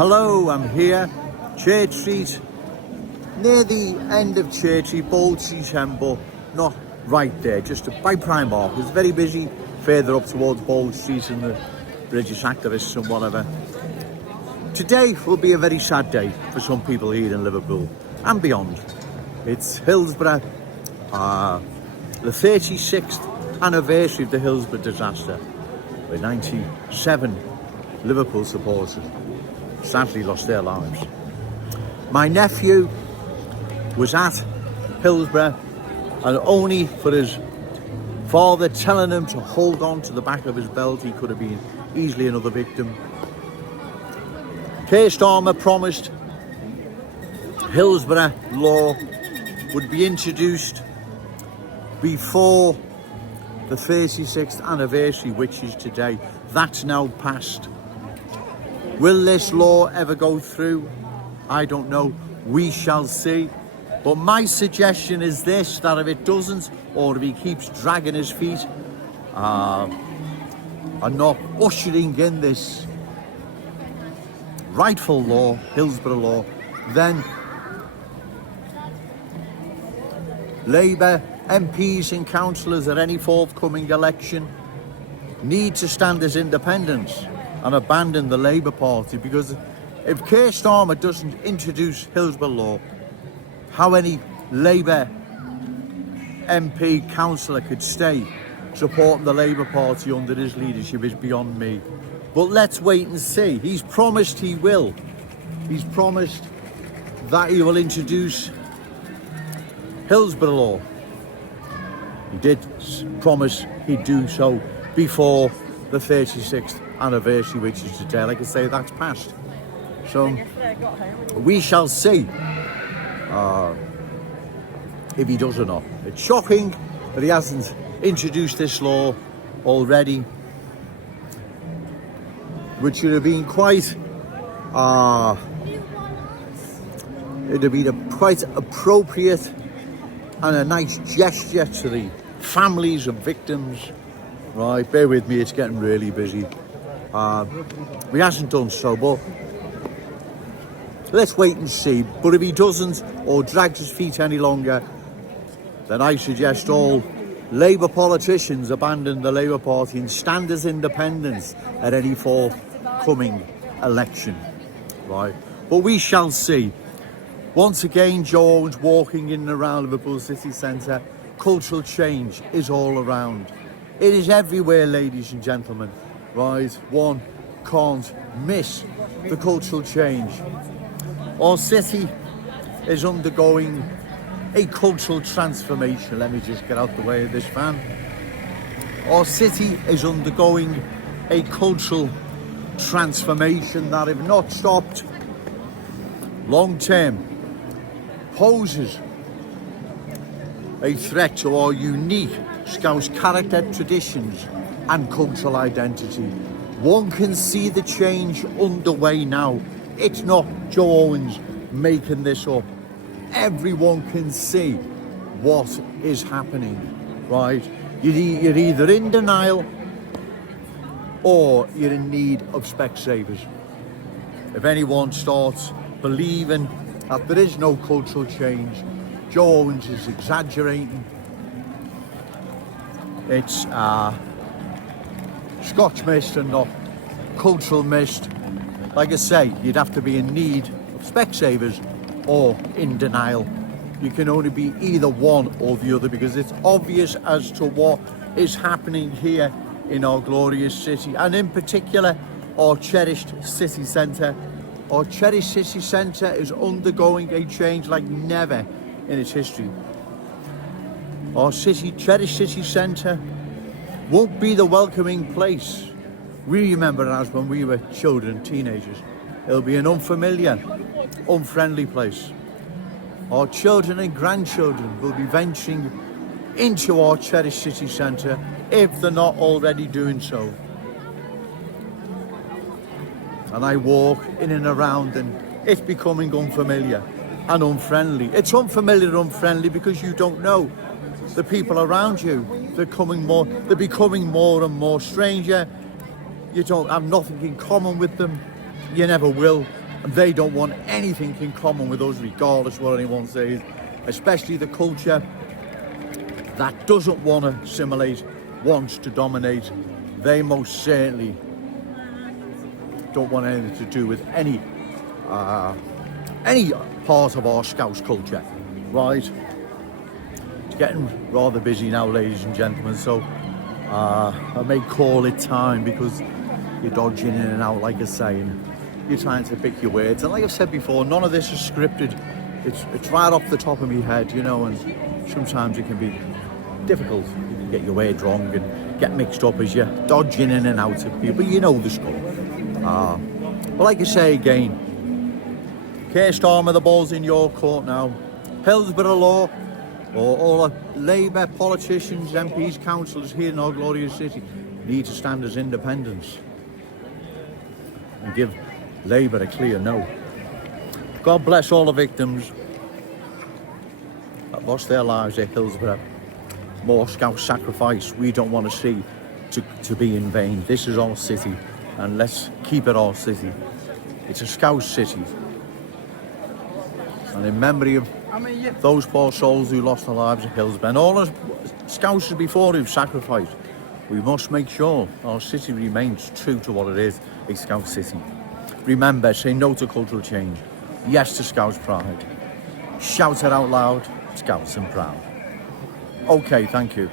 Hello, I'm here, Church Street, near the end of Church Street, Bold Street End, but not right there, just by Primark. It's very busy further up towards Bold Street and the religious activists and whatever. Today will be a very sad day for some people here in Liverpool and beyond. It's Hillsborough, the 36th anniversary of the Hillsborough disaster, where 97 Liverpool supporters sadly lost their lives. My nephew was at Hillsborough, and only for his father telling him to hold on to the back of his belt, he could have been easily another victim. Keir Starmer promised Hillsborough law would be introduced before the 36th anniversary, which is today. That's now passed. Will this law ever go through? I don't know. We shall see. But my suggestion is this, that if it doesn't, or if he keeps dragging his feet and not ushering in this rightful law, Hillsborough law, then Labour MPs and councillors at any forthcoming election need to stand as independents and abandon the Labour Party, because if Keir Starmer doesn't introduce Hillsborough law, how any Labour MP councillor could stay supporting the Labour Party under his leadership is beyond me. But let's wait and see. He's promised he will. He's promised that he will introduce Hillsborough law. He did promise he'd do so before the 36th anniversary, which is today. Like I say, that's passed. So we shall see if he does or not. It's shocking that he hasn't introduced this law already, which would have been quite it'd have been quite appropriate and a nice gesture to the families of victims. Right, bear with me, it's getting really busy. He hasn't done so, but let's wait and see. But if he doesn't, or drags his feet any longer, then I suggest all Labour politicians abandon the Labour Party and stand as independents at any forthcoming election. Right, but we shall see. Once again, Joe Owens walking in and around Liverpool city centre. Cultural change is all around. It is everywhere, ladies and gentlemen. Right, one can't miss the cultural change. Our city is undergoing a cultural transformation. Let me just get out the way of this van. Our city is undergoing a cultural transformation that, if not stopped long term, poses a threat to our unique Scouse character, traditions and cultural identity. One can see the change underway now. It's not Joe Owens making this up. Everyone can see what is happening, right? You're either in denial or you're in need of Specsavers. If anyone starts believing that there is no cultural change, Joe Owens is exaggerating. It's Scotch mist and not cultural mist. Like I say, you'd have to be in need of Specsavers or in denial. You can only be either one or the other, because it's obvious as to what is happening here in our glorious city, and in particular our cherished city centre. Our cherished city centre is undergoing a change like never in its history. Our cherished city centre won't be the welcoming place we remember it as when we were children and teenagers. It'll be an unfamiliar, unfriendly place. Our children and grandchildren will be venturing into our cherished city centre if they're not already doing so. And I walk in and around, and it's becoming unfamiliar and unfriendly. It's unfamiliar and unfriendly because you don't know the people around you. They're becoming more and more stranger. You don't have nothing in common with them. You never will. And they don't want anything in common with us, regardless of what anyone says, especially the culture that doesn't want to assimilate, wants to dominate. They most certainly don't want anything to do with any part of our Scouse culture, right? It's getting rather busy now, ladies and gentlemen, so I may call it time, because you're dodging in and out, like I say, and you're trying to pick your words. And like I've said before, none of this is scripted. It's right off the top of my head, you know, and sometimes it can be difficult. You can get your words wrong and get mixed up as you're dodging in and out of people. You know the score. But like I say again, Keir Starmer, the ball's in your court now. Hillsborough law, or all the Labour politicians, MPs, councillors here in our glorious city need to stand as independents and give Labour a clear no. God bless all the victims that lost their lives at Hillsborough. More Scouse sacrifice we don't want to see to be in vain. This is our city, and let's keep it our city. It's a Scouse city. And in memory of those poor souls who lost their lives at Hillsborough, and all the Scousers before who've sacrificed, we must make sure our city remains true to what it is, a Scouse city. Remember, say no to cultural change, yes to Scouse pride. Shout it out loud, Scouse and proud. Okay, thank you.